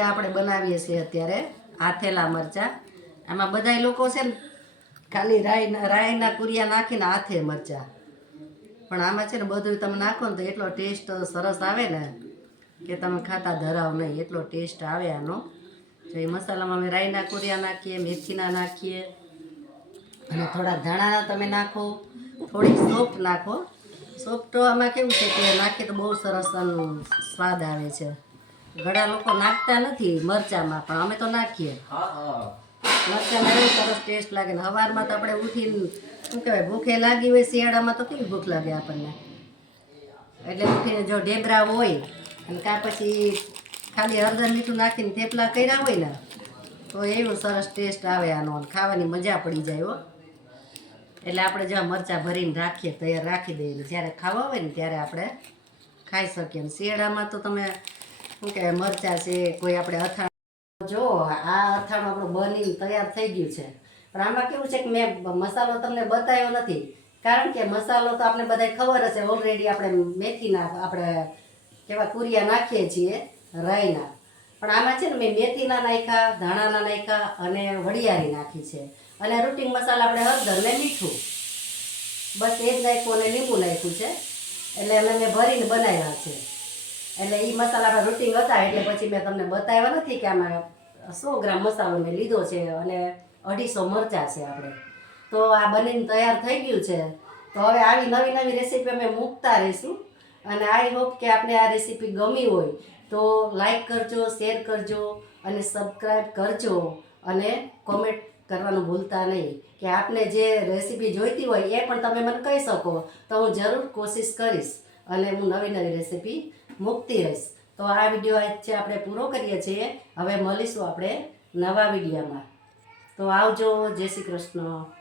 મરચાં આપણે બનાવીએ છીએ અત્યારે આથેલા મરચાં. આમાં બધાય લોકો છે ને ખાલી રાઈના કુરિયા નાખીને આથે મરચાં, પણ આમાં છે ને બધું તમે નાખો ને તો એટલો ટેસ્ટ સરસ આવે ને કે તમે ખાતા ધરાવ નહીં, એટલો ટેસ્ટ આવે આનો. તો એ મસાલામાં અમે રાઈના કુરિયા નાખીએ, મેથીના નાખીએ અને થોડા ધાણાના તમે નાખો, થોડીક સોપ નાખો. સોપ તો આમાં કેવું છે કે નાખીએ તો બહુ સરસ સ્વાદ આવે છે. ઘણા લોકો નાખતા નથી મરચાંમાં, પણ અમે તો નાખીએ. મરચાંમાં એવું સરસ ટેસ્ટ લાગે ને. સવારમાં તો આપણે ઉઠીને શું કહેવાય ભૂખે લાગી હોય, શિયાળામાં તો કેવી ભૂખ લાગે આપણને, એટલે ઉઠીને જો ઢેબરા હોય અને કાં પછી ખાલી હળદર મીઠું નાખીને થેપલા કર્યા હોય ને તો એવું સરસ ટેસ્ટ આવે આનો, ખાવાની મજા પડી જાય હો. એટલે આપણે જો મરચાં ભરીને રાખીએ, તૈયાર રાખી દઈએ, જ્યારે ખાવા હોય ને ત્યારે આપણે ખાઈ શકીએ. ને શિયાળામાં તો તમે શું કહેવાય મરચાં છે, કોઈ આપણે અથાણું, જો આ અથાણું આપણું બનીને તૈયાર થઈ ગયું છે. પણ આમાં કેવું છે કે મેં મસાલો તમને બતાવ્યો નથી, કારણ કે મસાલો તો આપણે બધાય ખબર હશે ઓલરેડી. આપણે મેથીના આપણે કેવા કુરિયા નાખીએ છીએ રાઈના, પણ આમાં છે ને મેં મેથીના નાખ્યા, ધાણાના નાખ્યા અને વડિયારી નાખી છે. અને રૂટિંગ મસાલા આપણે હળદર ને મીઠું, બસ એ જ નાખ્યું અને લીંબુ નાખ્યું છે. એટલે અમે મેં ભરીને બનાવ્યા છે. એટલે એ મસાલા આપણા રૂટિંગ હતા એટલે પછી મેં તમને બતાવ્યા નથી કે આમાં 100 ગ્રામ મસાલો મેં લીધો છે અને 250 મરચાં છે આપણે. તો આ બનીને તૈયાર થઈ ગયું છે. તો હવે આવી નવી નવી રેસીપી અમે મૂકતા રહીશું. અને આઈ હોપ કે આપને આ રેસીપી ગમી હોય તો લાઈક કરજો, શેર કરજો અને સબસ્ક્રાઈબ કરજો અને કોમેન્ટ કરવાનું ભૂલતા નહીં. કે આપને જે રેસીપી જોઈતી હોય એ પણ તમે મને કહી શકો, તો હું જરૂર કોશિશ કરીશ અને હું નવી નવી રેસીપી મૂકતી રહીશ. તો આ વિડીયો આજે આપણે પૂરો કરીએ છીએ. હવે મળીશું આપણે નવા વિડીયોમાં. તો આવજો. જય શ્રી કૃષ્ણ.